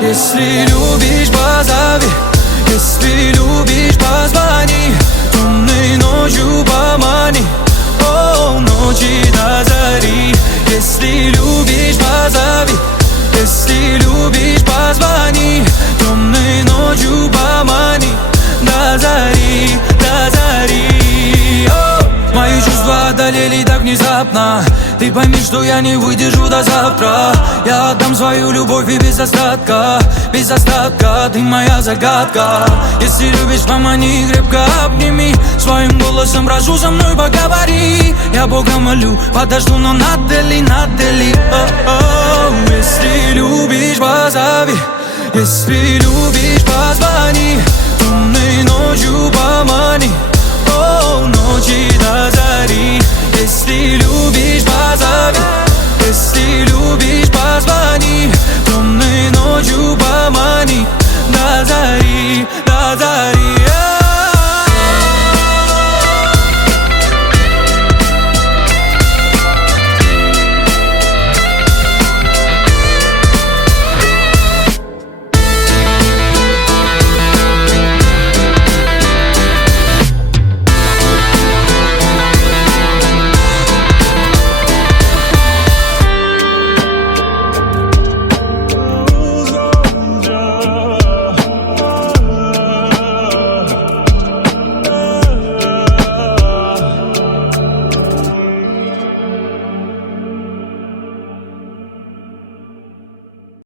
Если любишь, позови. Если любишь, позвони. Темной ночью помани. О, ночи до зари. Если любишь, позови. Если любишь, позвони. Темной ночью помани. До зари, до зари. О, мои чувства одолели так внезапно. Ты пойми, что я не выдержу до завтра. Я отдам свою любовь и без остатка. Без остатка, ты моя загадка. Если любишь, помани, крепко обними. Своим голосом прошу, со мной поговори. Я Бога молю, подожду, но надели, надели. Если любишь, позови. Если любишь, позвони. Темной ночью помани.